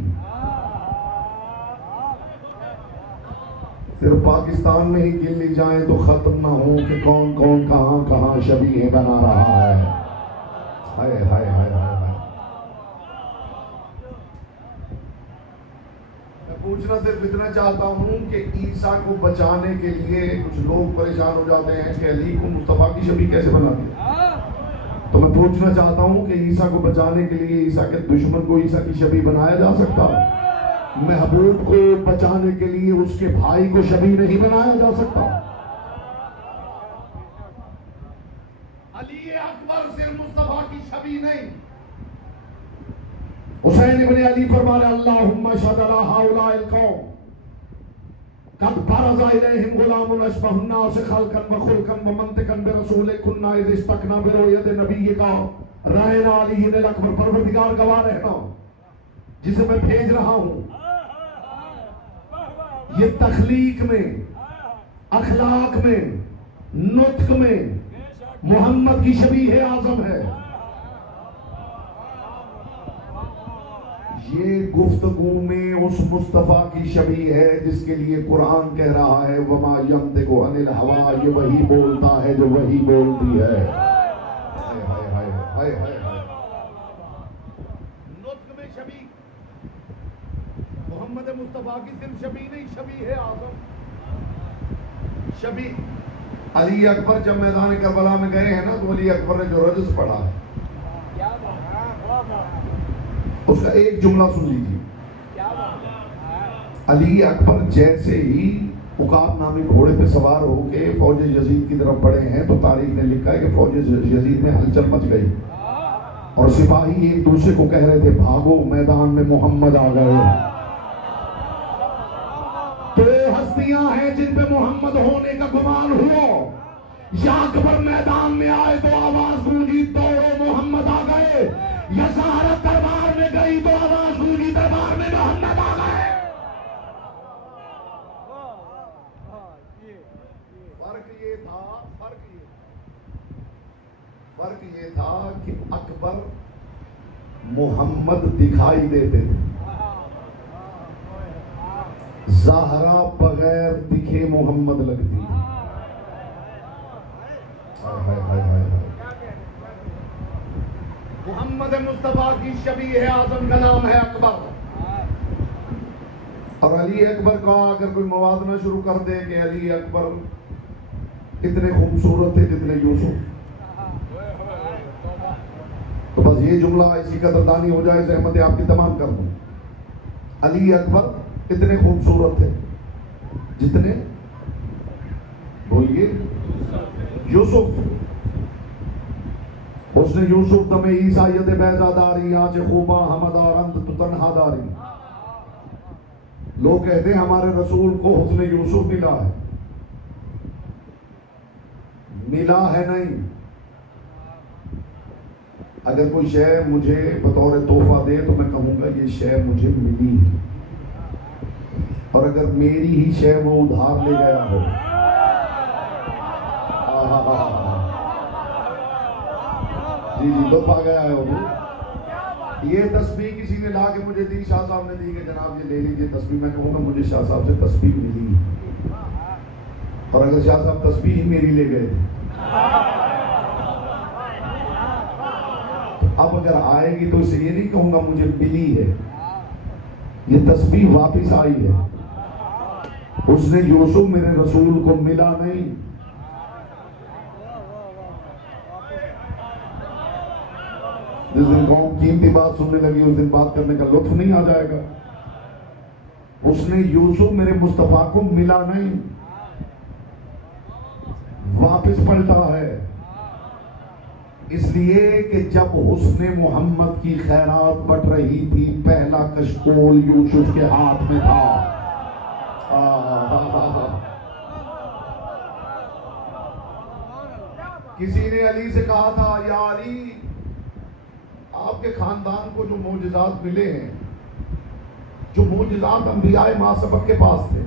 सिर्फ पाकिस्तान में ही गिन ली जाए तो खत्म ना हो कि कौन कौन कहां कहां शबीहें बना रहा है। हाय हाय हाय हाय हाय। मैं पूछना सिर्फ इतना चाहता हूं कि ईसा को बचाने के लिए कुछ लोग परेशान हो जाते हैं कि अली को मुस्तफा की शबीह कैसे बना दिया। तो मैं पूछना चाहता हूं कि ईसा को बचाने के लिए ईसा के दुश्मन को ईसा की शबीह बनाया जा सकता है? महबूब को बचाने के लिए उसके भाई को शबीह नहीं बनाया जा सकता? अली अकबर सिर्फ मुस्तफा की शबीह नहीं। हुसैन इब्ने अली फरमाने अल्लाहुम्मा शद अला हाउलाइल कौम कद बरज़ा इलैहिम गुलामुन अशबहुन नास खल्कन व खुल्कन व मंतिकन बिरसूलिक कुन्ना इज़ इस्तकना बिरुयत नबिय्यिका रायना अलीहिन अकबर। परवरदिगार गवाह रहना, जिसे मैं भेज रहा हूं, ये तखलीक में, अखलाक में, नुत्क में मोहम्मद की शबीह आजम है। ये गुफ्तगू में उस मुस्तफा की शबीह है जिसके लिए कुरान कह रहा है वमा यंतिकु अनिल हवा, ये वही बोलता है जो वही बोलती है। हाय हाय हाय हाय हाय हाय। नुत्क में शबीह, मोहम्मद मुस्तफा की सिर्फ शबीह नहीं, शबीह है आजम। शबीह अली अकबर जब मैदान करबला में गए हैं ना, तो अली अकबर ने जो रजस पढ़ा है उसका एक जुमला सुन लीजिए। अली अकबर जैसे ही उकाब नामी घोड़े पे सवार होके फौज यजीद की तरफ बढ़े हैं तो तारीख ने लिखा है कि फौज यजीद में हलचल मच गई और सिपाही एक दूसरे को कह रहे थे भागो मैदान में मोहम्मद आ गए। तो हस्तियां हैं जिन पे मोहम्मद होने का गुमान हुआ। या अकबर मैदान में आए तो आवाज गूंजी दौड़ो मोहम्मद आ गए, या सहारत दरबार में गई तो आवाज गूंजी दरबार में मोहम्मद आ गए। फर्क ये था कि अकबर मोहम्मद दिखाई देते थे, ज़हरा बगैर दिखे मोहम्मद लगती। मोहम्मद मुस्तफा की शबीह आजम का नाम है अकबर। और अली अकबर का अगर कोई मवादना शुरू कर दे कि अली अकबर इतने खूबसूरत थे जितने यूसुफ, तो बस ये जुमला इसी कदरदानी हो जाए, सहमत आपकी तमाम कर दूं। अली अकबर इतने खूबसूरत थे जितने, बोलिए, यूसुफ। उसने यूसुफ दमे ईसा यद बैजादारी आज खूबा हमदार अंत तन्हादारी। लोग कहते हैं हमारे रसूल को हुस्न यूसुफ मिला है, मिला है नहीं। अगर कोई शय मुझे बतौर तोहफा दे तो मैं कहूंगा ये शय मुझे मिली है, और अगर मेरी ही शय वो उधार ले गया हो, जी जी तो पा गया है वो। ये तस्बीह किसी ने ला के मुझे दी, शाह साहब ने दी कि जनाब ये ले लीजिए तस्बीह। मैं कहूँगा मुझे शाह साहब से तस्बीह मिली, और अगर शाह साहब तस्बीह ही मेरी ले गए तो अब अगर आएगी तो इसे ये नहीं कहूँगा मुझे मिली है, ये तस्बीह वापिस आई है। उसने यूसुफ मेरे रसूल को मिला नहीं। जिस दिन कौम कीमती बात सुनने लगी उस दिन बात करने का लुत्फ नहीं आ जाएगा। उसने यूसुफ मेरे मुस्तफा को मिला नहीं, वापस पलटा है। इसलिए कि जब हुस्ने मोहम्मद की खैरात बट रही थी, पहला कशकोल यूसुफ के हाथ में था। किसी ने अली से कहा था, या अली, आपके खानदान को जो मोजिज़ात मिले हैं, जो मोजिज़ात अंबियाए मां सबक के पास थे,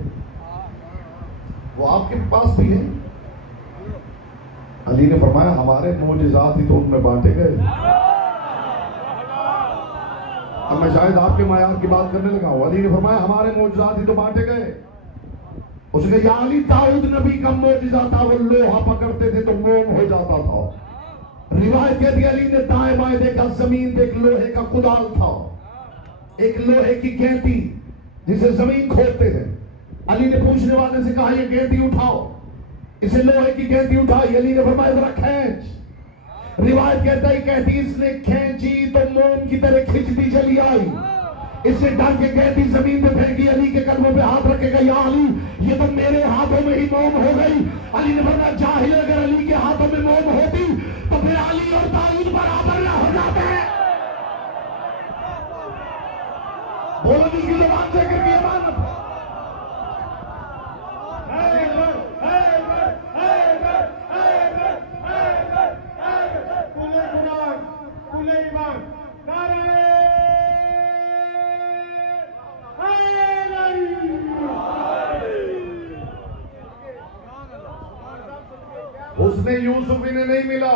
वो आपके पास भी हैं। अली ने फरमाया हमारे मोजिज़ात ही तो उनमें बांटे गए। अब मैं शायद आपके मायार की बात करने लगा हूं। अली ने फरमाया हमारे मोजिज़ात ही तो बांटे गए, उसने कहा, या अली, दाऊद नबी का मोजिजा था, वो लोहा पकड़ते थे तो मोम हो जाता था। रिवायत कहती है अली ने दाएं बाएं देखा, जमीन पे एक लोहे का कुदाल था, एक लोहे की गेंदी जिसे जमीन खोदते थे। अली ने पूछने वाले से कहा, ये गेंदी उठाओ। इसे लोहे की गेंदी उठाई। अली ने फरमाया, जरा खींच। रिवायत कहता है, कहती इसने खींची तो मोम की तरह खिंचती चली आई। इससे डर के गेंदी जमीन पे फेंकी। अली के कदमों पे हाथ रखेगा, या अली, ये तो मेरे हाथों में ही मोम हो गई। अली ने फरमाया, जाहिल, अगर अली के हाथों में मोम होती तो फिर अली और दाऊद बराबर ना हो जाते। बोलो दिल की जुबान से करके अमानत। उसने यूसुफ इन्हें नहीं मिला,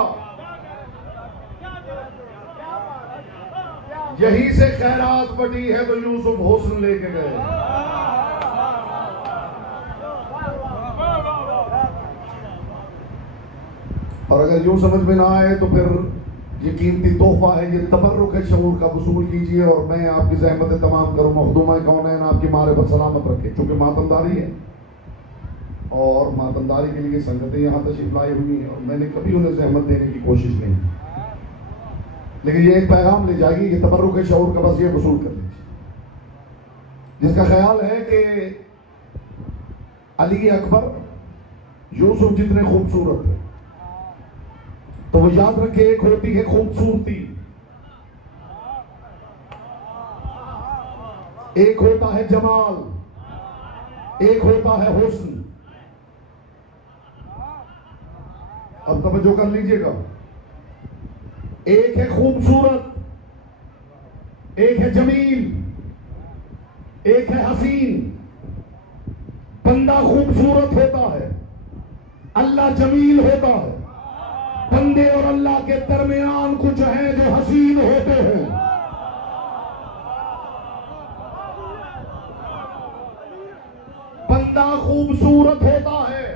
यहीं से खैरात बटी है तो यूसुफ हुस्न लेके गए। और अगर यूं समझ में ना आए तो फिर ये कीमती तोहफा है, ये तबर्रुक है, शऊर का वसूल कीजिए। और मैं आपकी ज़हमतें तमाम करूँ। मखदूमा कौन है ना, आपकी मारिफत सलामत रखे। चूंकि मातमदारी है और मातमदारी के लिए संगतें यहाँ तशरीफ लाई हुई हैं और मैंने कभी उन्हें जहमत देने की कोशिश नहीं की, लेकिन ये एक पैगाम ले जाएगी, ये तबर्रुक है शऊर का, बस ये वसूल कर लीजिए। जिसका ख्याल है कि अली अकबर यूसुफ जितने खूबसूरत है, तो वो याद रखे, एक होती है खूबसूरती, एक होता है जमाल, एक होता है हुस्न। अब तवज्जो कर लीजिएगा, एक है खूबसूरत, एक है जमील, एक है हसीन। बंदा खूबसूरत होता है, अल्लाह जमील होता है। बंदे और अल्लाह के दरमियान कुछ हैं जो हसीन होते हैं। बंदा खूबसूरत होता है,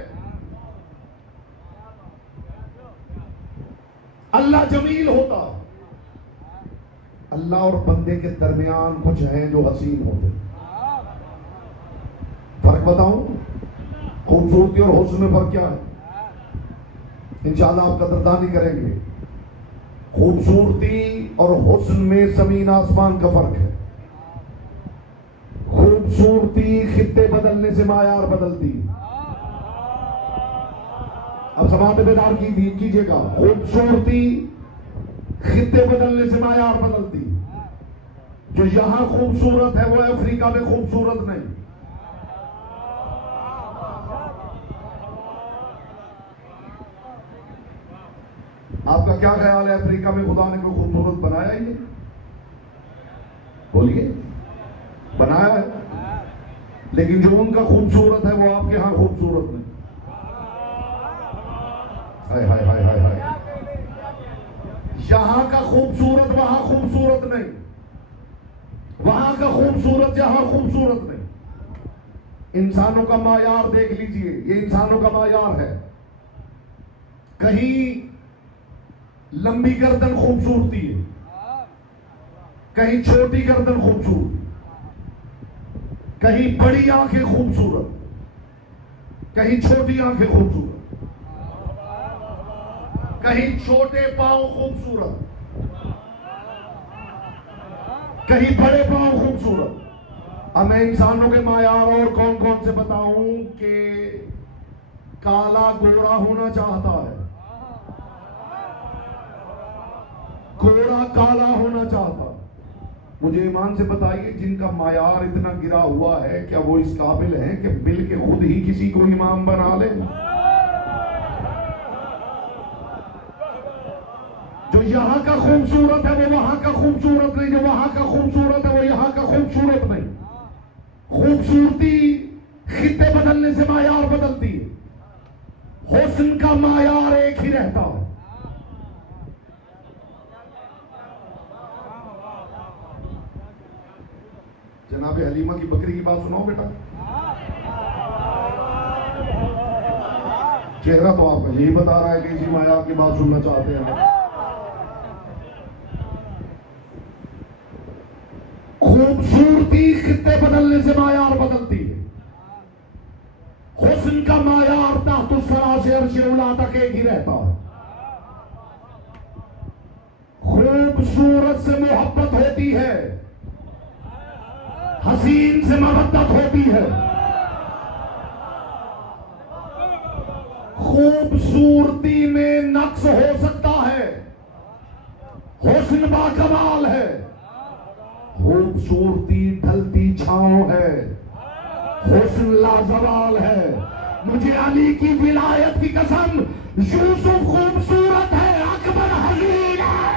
अल्लाह जमील होता है। अल्लाह और बंदे के दरमियान कुछ हैं जो हसीन होते हैं। फर्क बताऊं, खूबसूरती और हुस्न में फर्क क्या है? इंशाअल्लाह आप कदरदानी करेंगे। खूबसूरती और हुस्न में जमीन आसमान का फर्क है। खूबसूरती खित्ते बदलने से मायार बदलती। अब समात बेदार कीजिएगा, खूबसूरती खित्ते बदलने से मायार बदलती। जो यहां खूबसूरत है वो अफ्रीका में खूबसूरत नहीं। आपका क्या ख्याल है, अफ्रीका में खुदा ने कोई खूबसूरत बनाया ही है? बोलिए, बनाया है, लेकिन जो उनका खूबसूरत है वो आपके यहां खूबसूरत नहीं। हाय हाय हाय हाय हाय। यहां का खूबसूरत वहां खूबसूरत नहीं, वहां का खूबसूरत यहां खूबसूरत नहीं। इंसानों का मायार देख लीजिए, ये इंसानों का मायार है। कहीं लंबी गर्दन खूबसूरती है, कहीं छोटी गर्दन खूबसूरत, कहीं बड़ी आंखें खूबसूरत, कहीं छोटी आंखें खूबसूरत, कहीं छोटे पांव खूबसूरत, कहीं बड़े पांव खूबसूरत। अब मैं इंसानों के मायार और कौन कौन से बताऊं कि काला गोरा होना चाहता है, गोरा काला होना चाहता। मुझे ईमान से बताइए, जिनका मायार इतना गिरा हुआ है, क्या वो इस काबिल हैं कि मिल के खुद ही किसी को इमाम बना ले? जो यहां का खूबसूरत है वो वहां का खूबसूरत नहीं, जो वहां का खूबसूरत है वो यहां का खूबसूरत नहीं। खूबसूरती खित्ते बदलने से मायार बदलती है, हुस्न का मायार एक ही रहता है। जनाब हलीमा की बकरी की बात सुनाओ बेटा। चेहरा तो आपका यही बता रहा है कि इसी मायार की बात सुनना चाहते हैं। खूबसूरती खित्ते बदलने से मायार बदलती है। हुस्न का मायार ताहतुस्सरा से अर्श उला तक एक ही रहता है। खूबसूरत से मोहब्बत होती है, हसीन से मवद्दत होती है। खूबसूरती में नक्स हो सकता है, हुस्न बाकमाल है। खूबसूरती ढलती छांव है, हुस्न लाजवाल है। मुझे अली की विलायत की कसम, यूसुफ खूबसूरत है, अकबर हसीन है।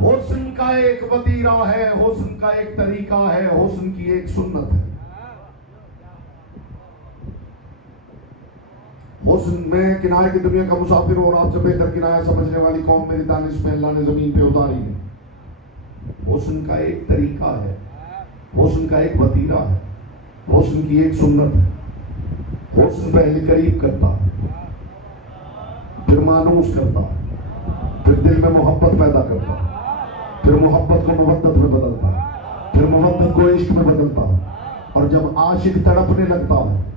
हुस्न का एक वतीरा है, हुस्न का एक तरीका है, हुस्न की एक सुन्नत है। हुस्न में किनारे की दुनिया का मुसाफिर और आपसे बेहतर किनाया समझने वाली कौम मेरी दानिश में अल्लाह ने जमीन पे उतारी है। हुस्न का एक तरीका है, हुस्न का एक वतीरा है, हुस्न की एक सुन्नत है। हुस्न पहले करीब करता है, फिर मानूस करता है, फिर दिल में मोहब्बत पैदा करता है, फिर मोहब्बत को मुवद्दत में बदलता है, फिर मुवद्दत को इश्क में बदलता है। और जब आशिक तड़पने लगता है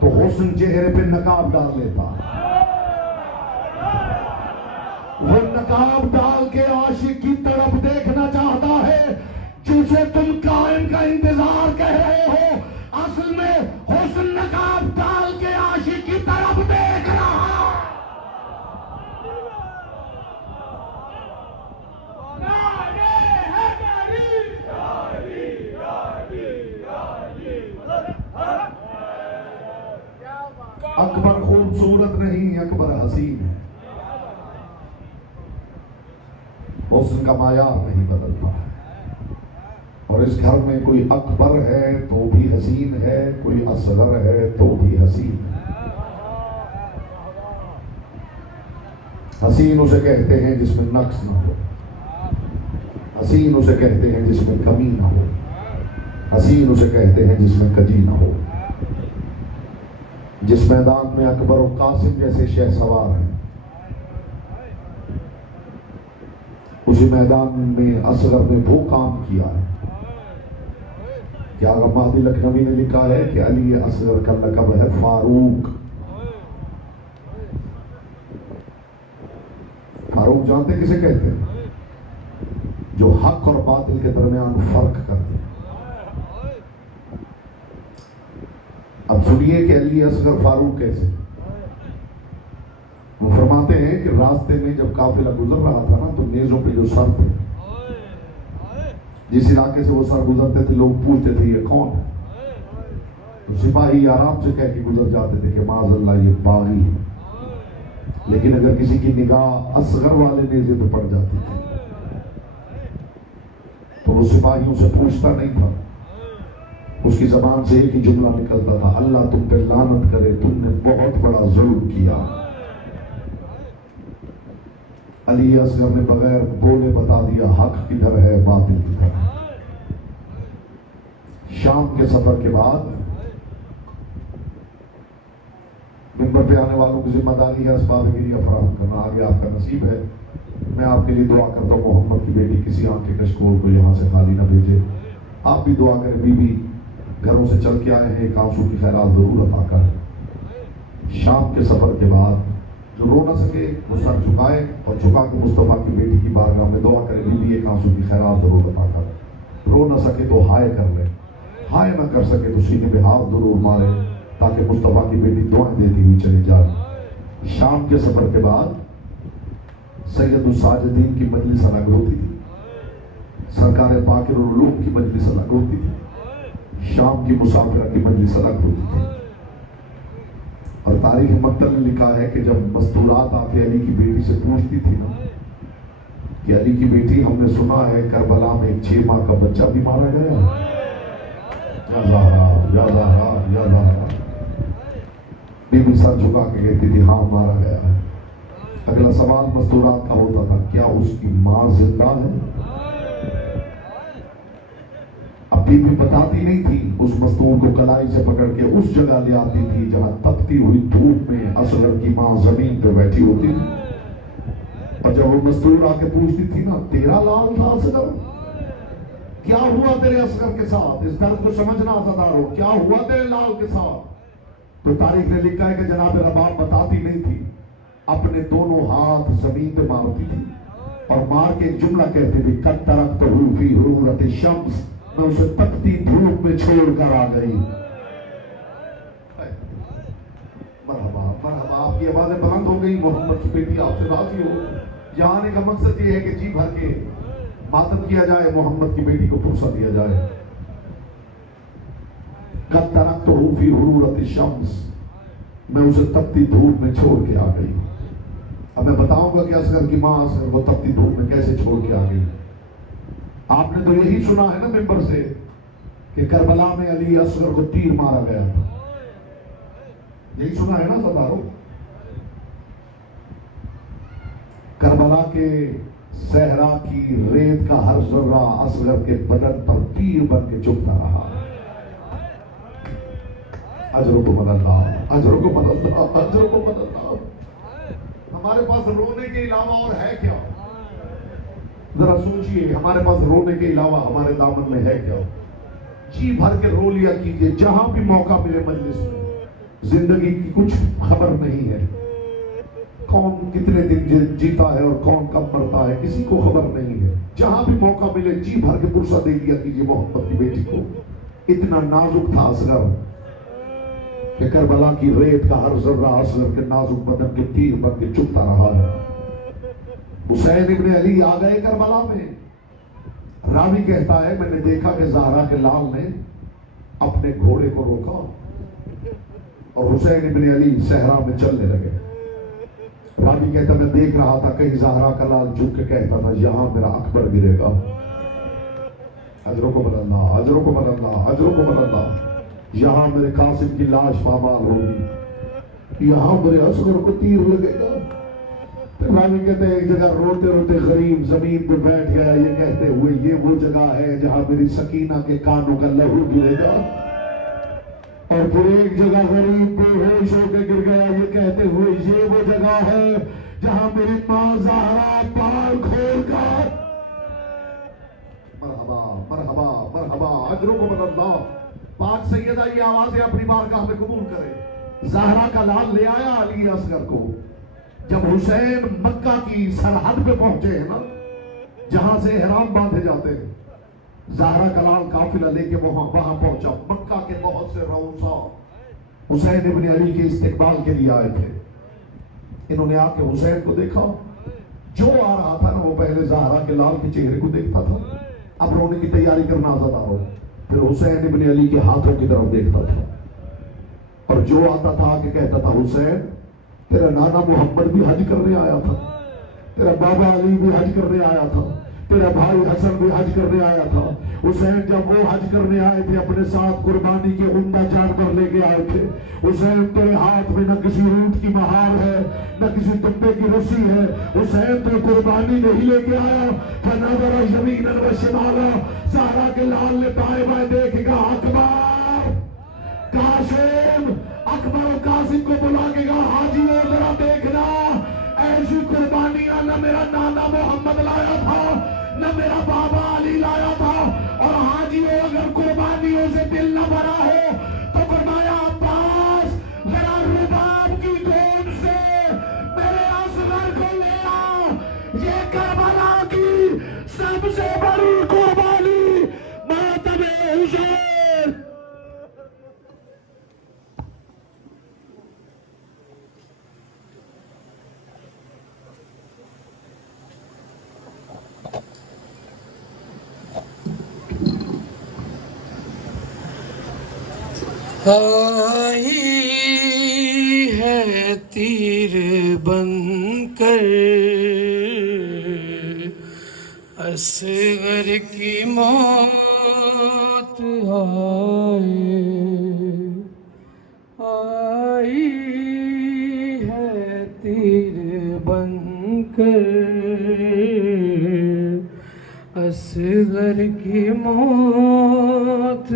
तो हुस्न चेहरे पे नकाब डाल लेता है। वो नकाब डाल के आशिक की तरफ देखना चाहता है जिसे तुम कायम का इंतजार कह रहे हो। असल में हुस्न नकाब डाल के आशिक की तरफ देख रहा है। अकबर खूबसूरत नहीं, अकबर हसीन है। हुस्न का मायार नहीं बदलता है। और इस घर में कोई अकबर है तो भी हसीन है, कोई असगर है तो भी हसीन है। हसीन उसे कहते हैं जिसमें नक्स न हो, हसीन उसे कहते हैं जिसमें कमी न हो, हसीन उसे कहते हैं जिसमें कजी न हो। जिस मैदान में अकबर और कासिम जैसे शहसवार हैं, उसी मैदान में असगर ने वो काम किया है कि आगा महदी लखनवी ने लिखा है कि अली असगर का लक़ब है फारूक। फारूक जानते किसे कहते हैं? जो हक और बातिल के दरमियान फर्क करते हैं। अब सुनिए कि अली असगर फारूक कैसे। वो फरमाते हैं कि रास्ते में जब काफिला गुजर रहा था ना, तो नेज़ों पे जो सर थे, जिस इलाके से वो सर गुजरते थे, लोग पूछते थे ये कौन है। तो सिपाही आराम से कह के गुजर जाते थे कि माज़अल्लाह ये बागी है। लेकिन अगर किसी की निगाह असगर वाले नेज़े पे पड़ जाती थी तो वो सिपाहियों से पूछता नहीं था, उसकी जबान से एक ही जुमला निकलता था, अल्लाह तुम पे लानत करे, तुमने बहुत बड़ा जुल्म किया। अली असगर ने बगैर बोले बता दिया हक किधर है, बातिल किधर है। शाम के सफर के बाद मिंबर पे आने वालों की जिम्मेदारी है असबाब-ए-गिरिया फराहम करना। आगे आपका नसीब है। मैं आपके लिए दुआ करता हूँ मोहम्मद की बेटी किसी आंख के कशकोल को यहाँ से खाली ना भेजे। आप भी दुआ करें, बीबी घरों से चल के आए हैं, एक आंसू की खैरात जरूर अता करें। शाम के सफर के बाद जो रो ना सके वो सर झुकाए और झुका के मुस्तफा की बेटी की बारगाह में दुआ करे, बीबी एक आंसू की खैरात जरूर अता कर। रो ना सके तो हाय कर ले, हाय ना कर सके तो सीने पे हाथ जरूर मारे, ताकि मुस्तफा की बेटी दुआएं देती हुई चली जाए। शाम के सफर के बाद सैयदुल साजिदीन की मजलिस अलग होती थी, सरकार बाकिर और उलूम की मजलिस अलग होती थी, शाम की मुसाफिरा की मजलिस अलग होती थी। और तारीख मक्तल ने लिखा है कि जब मस्तूरात आके अली की बेटी से पूछती थी ना कि अली की बेटी हमने सुना है करबला में एक 6 माह का बच्चा भी मारा गया, या ज़हरा, या ज़हरा, या ज़हरा, बीबी सर झुका के कहती थी हाँ मारा गया है। अगला सवाल मस्तूरात का होता था, क्या उसकी माँ जिंदा है? अब बीबी बताती नहीं थी, उस मस्तूर को कलाई से पकड़ के उस जगह ले आती थी जहां तपती हुई धूप में असगर की मां जमीन पे बैठी होती थी। और जब वो मस्तूर आके पूछती थी ना, तेरा लाल था असगर, क्या हुआ तेरे असगर के साथ, इस दर्द को समझना अज़ादारो, क्या हुआ तेरे लाल के साथ, तो तारीख ने लिखा है कि जनाब रबाब बताती नहीं थी, अपने दोनों हाथ जमीन पे मारती थी और मार के एक जुमला कहती थी, कद तरक्तहू फी हुरूरत शम्स, मैं उसे तपती धूप में छोड़कर आ गई। मरहबा मरहबा, आपकी आवाजें बुलंद हो गई, मोहम्मद की बेटी आपसे राजी हो। यहाँ आने का मकसद ये है कि जी भर के मातम किया जाए, मोहम्मद की बेटी को पुरसा दिया जाए। कद तरक्तहू फी हुरूरत शम्स, मैं उसे तपती धूप में छोड़ के आ गई। अब मैं बताऊंगा कि असगर की मां असगर वो तपती धूप में कैसे छोड़ के आ गई। आपने तो यही सुना है ना मिंबर से कि करबला में अली असगर को तीर मारा गया था, यही सुना है ना सदारो। करबला के सहरा की रेत का हर जर्रा असगर के बदन पर तीर बन के चुभता रहा। अजरों को मददना, अजरों को मददना, अजरों को मददना। हमारे पास रोने के अलावा और है क्या? जरा सोचिए, हमारे पास रोने के अलावा हमारे दामन में है क्या? जी भर के रो लिया कीजिए, जहां भी मौका मिले मजलिस में। जिंदगी की कुछ खबर नहीं है, कौन कितने दिन जीता है और कौन कब मरता है किसी को खबर नहीं है। जहां भी मौका मिले जी भर के पुरसा दे दिया कीजिए मोहम्मद की बेटी को। इतना नाजुक था असगर कि करबला की रेत का हर जर्रा असगर के नाजुक बदन के तीर बन के चुभता रहा है। हुसैन इब्ने अली आ गए करबला में। रावी कहता है, मैंने देखा कि ज़हरा के लाल ने अपने घोड़े को रोका और हुसैन इब्ने अली सहरा में चलने लगे। रावी कहता, मैं देख रहा था कहीं ज़हरा का लाल झुक के कहता था, यहां मेरा अकबर गिरेगा। अजरों को बदलना, अजरों को बदलना, अजरों को बदलना। यहां मेरे कासिम की लाश पामाल होगी, यहां मेरे असगर को तीर लगेगा। रावी कहते हैं, एक जगह रोते रोते गरीब जमीन पे बैठ गया, ये कहते हुए, ये वो जगह है जहां मेरी सकीना के कानों का लहू गिरेगा। और फिर एक जगह गरीब बेहोश होकर गिर गया, ये कहते हुए, ये वो जगह है जहां मेरी मां ज़हरा पाल खोलकर। मरहबा मरहबा मरहबा, अजरों को बदलना। पाक सैयदा ये आवाजें अपनी बारगाह में कबूल करे। ज़हरा का लाल ले आया अली असगर को। जब हुसैन मक्का की सरहद पे पहुंचे हैं ना, जहां से एहराम बांधे जाते हैं, ज़हरा का लाल काफिला लेके वहां पहुंचा। मक्का के बहुत से रऊसा हुसैन इब्ने अली के इस्तिकबाल के लिए आए थे। इन्होंने आके हुसैन को देखा, जो आ रहा था ना वो पहले ज़हरा के लाल के चेहरे को देखता था, अब रोने की तैयारी करना ज़्यादा हो, फिर हुसैन इब्ने अली के हाथों की तरफ देखता था। और जो आता था आके कहता था, हुसैन तेरा नाना मोहम्मद भी हज करने आया था, तेरा बाबा अली भी हज करने आया था, तेरा भाई हसन भी हज करने आया था। हुसैन जब वो हज करने आए थे, अपने साथ कुर्बानी के उम्दा जानवर लेके आए थे। हुसैन तेरे हाथ में न किसी ऊंट की महार है, न किसी दुब्बे की रस्सी है। हुसैन तो कुर्बानी नहीं लेके आया। फनज़र यमीनन व शिमाला, ज़हरा के लाल ने दाएं बाएं देखेगा, अकबर कासिम, अकबर कासिम को बुला के कहा, हाजी वो जरा देखना, ऐसी कुर्बानियां न मेरा नाना मोहम्मद लाया था, न मेरा बाबा अली लाया था। और हाजी अगर कुर्बानियों से दिल न भरा हो तो फरमाया, अब्बास जरा रुबाब की गोद से मेरे असगर को ले आ। ये करबला की सबसे बड़ी कुर्बानी मातमे हुसैन। आई है तीर बनकर असगर की मौत आई है तीर बनकर असगर की मौत